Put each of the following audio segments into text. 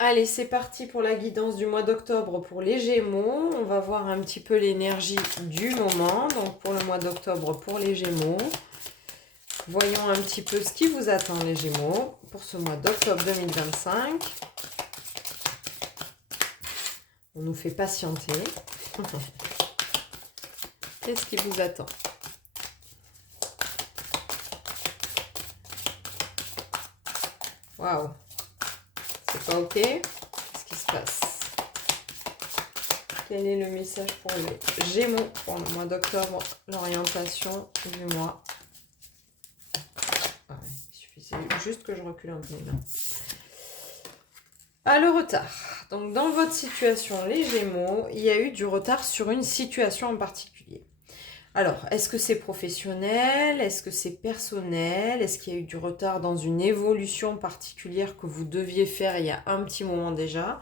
Allez, c'est parti pour la guidance du mois d'octobre pour les Gémeaux. On va voir un petit peu l'énergie du moment. Donc pour le mois d'octobre pour les Gémeaux. Voyons un petit peu ce qui vous attend les Gémeaux pour ce mois d'octobre 2025. On nous fait patienter. Qu'est-ce qui vous attend? Waouh! C'est pas ok? Qu'est-ce qui se passe? Quel est le message pour les Gémeaux pour le mois d'octobre? L'orientation du mois. Ah ouais, il suffisait juste que je recule un peu les mains. Ah, le retard. Donc, dans votre situation, les Gémeaux, il y a eu du retard sur une situation en particulier. Alors, est-ce que c'est professionnel? Est-ce que c'est personnel? Est-ce qu'il y a eu du retard dans une évolution particulière que vous deviez faire il y a un petit moment déjà?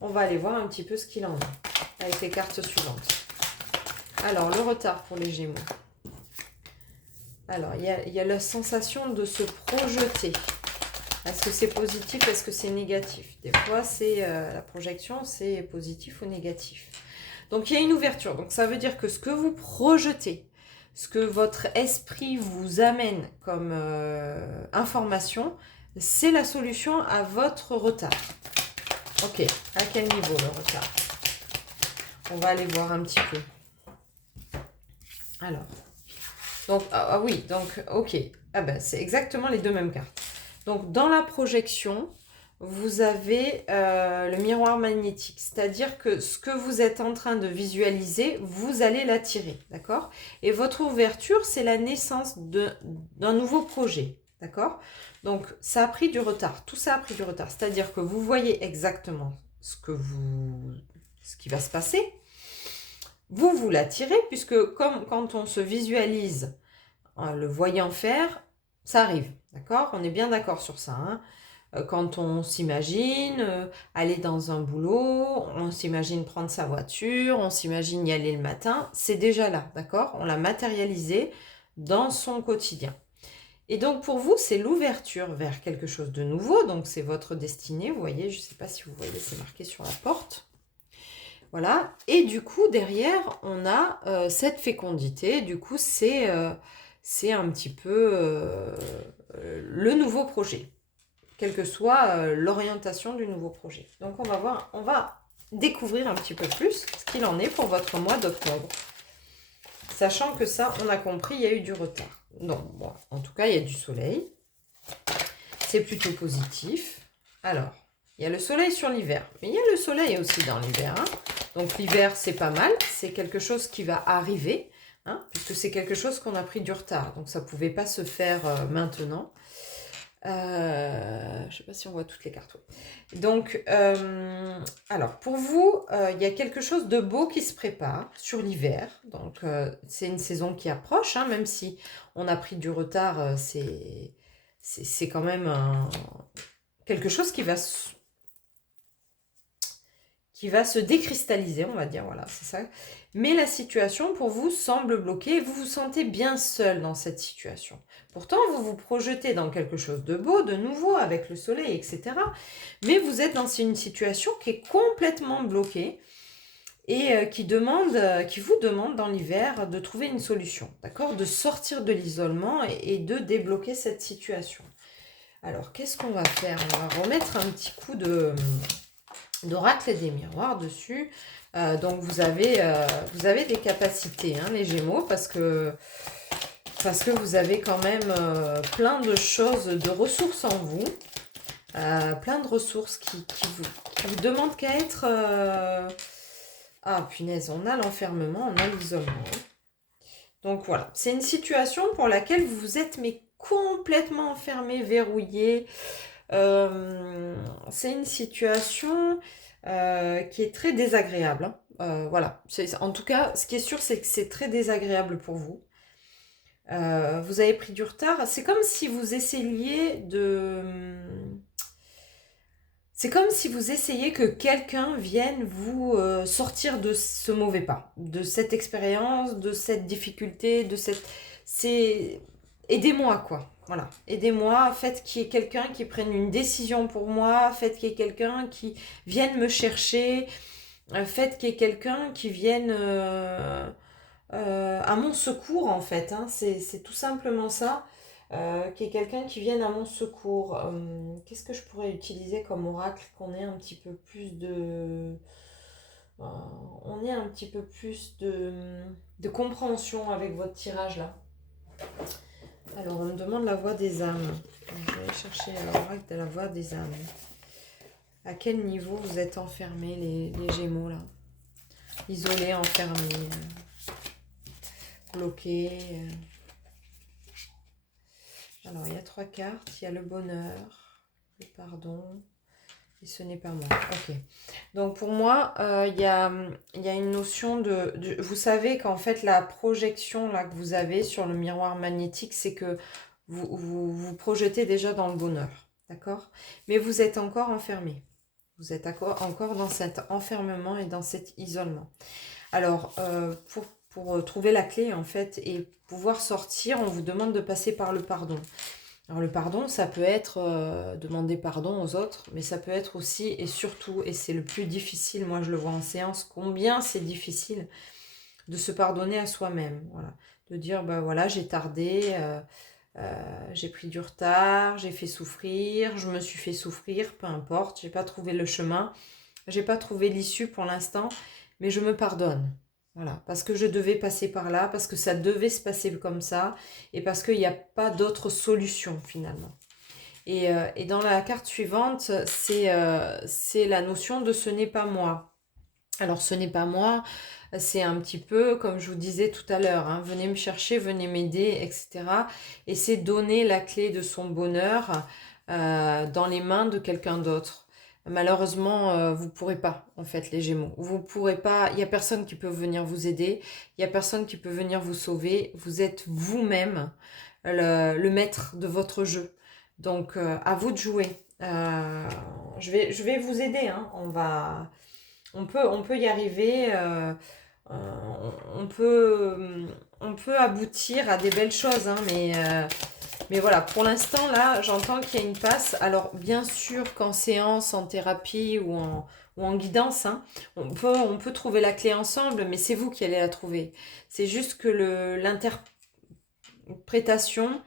On va aller voir un petit peu ce qu'il en est avec les cartes suivantes. Alors, le retard pour les Gémeaux. Alors, il y a la sensation de se projeter. Est-ce que c'est positif? Est-ce que c'est négatif? Des fois, c'est la projection, c'est positif ou négatif. Donc, il y a une ouverture. Donc, ça veut dire que ce que vous projetez, ce que votre esprit vous amène comme information, c'est la solution à votre retard. Ok, à quel niveau le retard? On va aller voir un petit peu. Alors, donc, ah oui, donc, ok. Ah ben, c'est exactement les deux mêmes cartes. Donc, dans la projection, vous avez le miroir magnétique. C'est-à-dire que ce que vous êtes en train de visualiser, vous allez l'attirer, d'accord? Et votre ouverture, c'est la naissance d'un nouveau projet, d'accord? Donc, ça a pris du retard. Tout ça a pris du retard. C'est-à-dire que vous voyez exactement ce qui va se passer. Vous l'attirez, puisque comme quand on se visualise le voyant faire, ça arrive, d'accord? On est bien d'accord sur ça, hein? Quand on s'imagine aller dans un boulot, on s'imagine prendre sa voiture, on s'imagine y aller le matin, c'est déjà là, d'accord? On l'a matérialisé dans son quotidien. Et donc pour vous, c'est l'ouverture vers quelque chose de nouveau, donc c'est votre destinée, vous voyez, je ne sais pas si vous voyez, c'est marqué sur la porte. Voilà, et du coup, derrière, on a cette fécondité, du coup, c'est un petit peu le nouveau projet, quelle que soit l'orientation du nouveau projet. Donc on va découvrir un petit peu plus ce qu'il en est pour votre mois d'octobre. Sachant que ça, on a compris, il y a eu du retard. Non, bon, en tout cas, il y a du soleil. C'est plutôt positif. Alors, il y a le soleil sur l'hiver, mais il y a le soleil aussi dans l'hiver, hein. Donc l'hiver, c'est pas mal, c'est quelque chose qui va arriver, hein, puisque c'est quelque chose qu'on a pris du retard. Donc ça ne pouvait pas se faire maintenant. Je ne sais pas si on voit toutes les cartes. Donc, alors pour vous, il y a quelque chose de beau qui se prépare sur l'hiver. Donc, c'est une saison qui approche, hein, même si on a pris du retard, c'est quand même quelque chose qui va se décristalliser, on va dire, voilà, c'est ça. Mais la situation pour vous semble bloquée et vous vous sentez bien seul dans cette situation. Pourtant, vous vous projetez dans quelque chose de beau, de nouveau, avec le soleil, etc. Mais vous êtes dans une situation qui est complètement bloquée et qui vous demande dans l'hiver de trouver une solution, d'accord? De sortir de l'isolement et de débloquer cette situation. Alors, qu'est-ce qu'on va faire? On va remettre un petit coup d'oracle et des miroirs dessus. Donc vous avez des capacités, hein, les Gémeaux, parce que vous avez quand même plein de choses, de ressources en vous, plein de ressources qui vous demandent qu'à être... Ah punaise, on a l'enfermement, on a l'isolement. Donc voilà, c'est une situation pour laquelle vous vous êtes mais complètement enfermé, verrouillé. C'est une situation qui est très désagréable, hein. Voilà, en tout cas, ce qui est sûr, c'est que c'est très désagréable pour vous. Vous avez pris du retard. C'est comme si vous essayiez de... C'est comme si vous essayiez que quelqu'un vienne vous sortir de ce mauvais pas, de cette expérience, de cette difficulté, de cette... C'est... Aidez-moi, quoi. Voilà, aidez-moi, faites qu'il y ait quelqu'un qui prenne une décision pour moi, faites qu'il y ait quelqu'un qui vienne me chercher, faites qu'il y ait quelqu'un qui vienne à mon secours en fait, hein. C'est tout simplement ça, qu'il y ait quelqu'un qui vienne à mon secours. Qu'est-ce que je pourrais utiliser comme oracle, qu'on ait un petit peu plus de... euh, on ait un petit peu plus de compréhension avec votre tirage là. Alors, on me demande la voix des âmes. Je vais aller chercher l'oracle de la voix des âmes. À quel niveau vous êtes enfermés, les Gémeaux, là? Isolés, enfermés, bloqués. Alors, il y a 3 cartes. Il y a le bonheur, le pardon, et ce n'est pas moi. Ok. Donc, pour moi, il y a une notion vous savez qu'en fait, la projection là, que vous avez sur le miroir magnétique, c'est que vous projetez déjà dans le bonheur. D'accord? Mais vous êtes encore enfermé. Vous êtes encore dans cet enfermement et dans cet isolement. Alors, pour trouver la clé, en fait, et pouvoir sortir, on vous demande de passer par le pardon. Alors, le pardon, ça peut être demander pardon aux autres, mais ça peut être aussi, et surtout, et c'est le plus difficile, moi je le vois en séance, combien c'est difficile de se pardonner à soi-même. Voilà. De dire, ben voilà, j'ai tardé... j'ai pris du retard, j'ai fait souffrir, je me suis fait souffrir, peu importe, j'ai pas trouvé le chemin, j'ai pas trouvé l'issue pour l'instant, mais je me pardonne. Voilà, parce que je devais passer par là, parce que ça devait se passer comme ça, et parce qu'il n'y a pas d'autre solution finalement. Et dans la carte suivante, c'est la notion de ce n'est pas moi. Alors ce n'est pas moi, c'est un petit peu comme je vous disais tout à l'heure, hein, venez me chercher, venez m'aider, etc. Et c'est donner la clé de son bonheur dans les mains de quelqu'un d'autre. Malheureusement, vous ne pourrez pas, en fait, les Gémeaux. Vous pourrez pas, il n'y a personne qui peut venir vous aider, il n'y a personne qui peut venir vous sauver. Vous êtes vous-même le maître de votre jeu. Donc, à vous de jouer. Je vais vous aider, hein. On peut y arriver, on peut aboutir à des belles choses, hein, mais voilà, pour l'instant, là, j'entends qu'il y a une passe. Alors, bien sûr qu'en séance, en thérapie ou en guidance, hein, on peut trouver la clé ensemble, mais c'est vous qui allez la trouver. C'est juste que l'interprétation,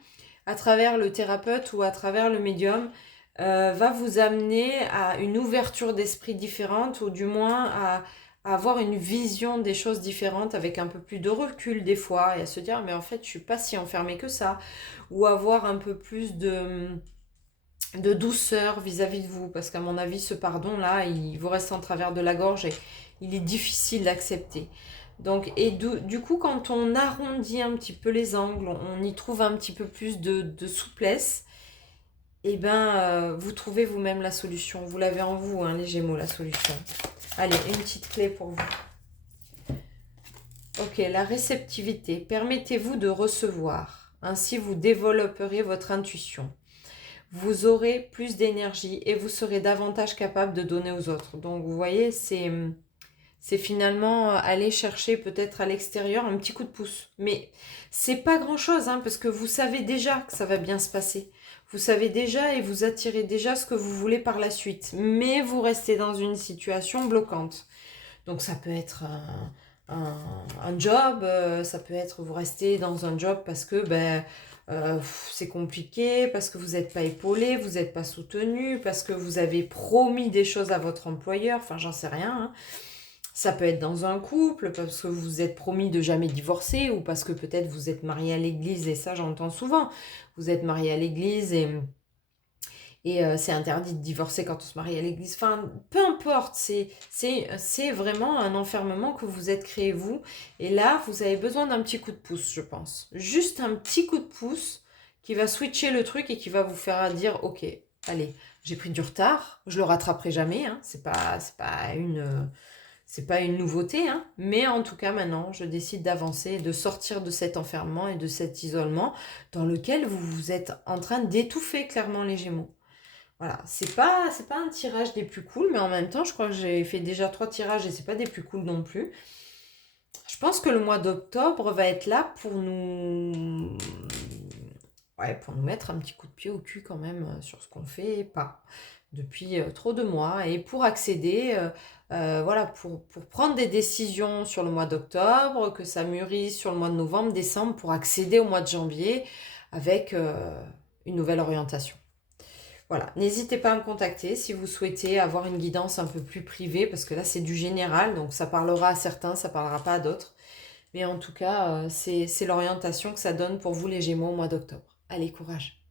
à travers le thérapeute ou à travers le médium, va vous amener à une ouverture d'esprit différente, ou du moins à avoir une vision des choses différentes avec un peu plus de recul des fois, et à se dire mais en fait je suis pas si enfermée que ça, ou avoir un peu plus de douceur vis-à-vis de vous, parce qu'à mon avis ce pardon là il vous reste en travers de la gorge et il est difficile d'accepter. Donc, et du coup, quand on arrondit un petit peu les angles, on y trouve un petit peu plus de souplesse, et ben vous trouvez vous-même la solution. Vous l'avez en vous, hein, les Gémeaux, la solution. Allez, une petite clé pour vous. Ok, la réceptivité. Permettez-vous de recevoir. Ainsi, vous développerez votre intuition. Vous aurez plus d'énergie et vous serez davantage capable de donner aux autres. Donc, vous voyez, c'est finalement aller chercher peut-être à l'extérieur un petit coup de pouce. Mais c'est pas grand-chose, hein, parce que vous savez déjà que ça va bien se passer. Vous savez déjà et vous attirez déjà ce que vous voulez par la suite. Mais vous restez dans une situation bloquante. Donc ça peut être un job, ça peut être vous restez dans un job parce que c'est compliqué, parce que vous n'êtes pas épaulé, vous n'êtes pas soutenu, parce que vous avez promis des choses à votre employeur, enfin j'en sais rien, hein. Ça peut être dans un couple, parce que vous vous êtes promis de jamais divorcer, ou parce que peut-être vous êtes marié à l'église, et ça j'entends souvent. Vous êtes marié à l'église et c'est interdit de divorcer quand on se marie à l'église. Enfin, peu importe, c'est vraiment un enfermement que vous êtes créé vous. Et là, vous avez besoin d'un petit coup de pouce, je pense. Juste un petit coup de pouce qui va switcher le truc et qui va vous faire dire, ok, allez, j'ai pris du retard, je le rattraperai jamais, hein, c'est pas une nouveauté, hein, mais en tout cas maintenant je décide d'avancer, de sortir de cet enfermement et de cet isolement dans lequel vous vous êtes en train d'étouffer clairement les Gémeaux. Voilà, c'est pas un tirage des plus cool, mais en même temps je crois que j'ai fait déjà 3 tirages et c'est pas des plus cool non plus. Je pense que le mois d'octobre va être là pour nous... ouais, pour nous mettre un petit coup de pied au cul quand même sur ce qu'on fait pas depuis trop de mois. Et pour accéder, voilà, pour prendre des décisions sur le mois d'octobre, que ça mûrisse sur le mois de novembre, décembre, pour accéder au mois de janvier avec une nouvelle orientation. Voilà, n'hésitez pas à me contacter si vous souhaitez avoir une guidance un peu plus privée, parce que là c'est du général, donc ça parlera à certains, ça parlera pas à d'autres. Mais en tout cas, c'est l'orientation que ça donne pour vous les Gémeaux au mois d'octobre. Allez, courage!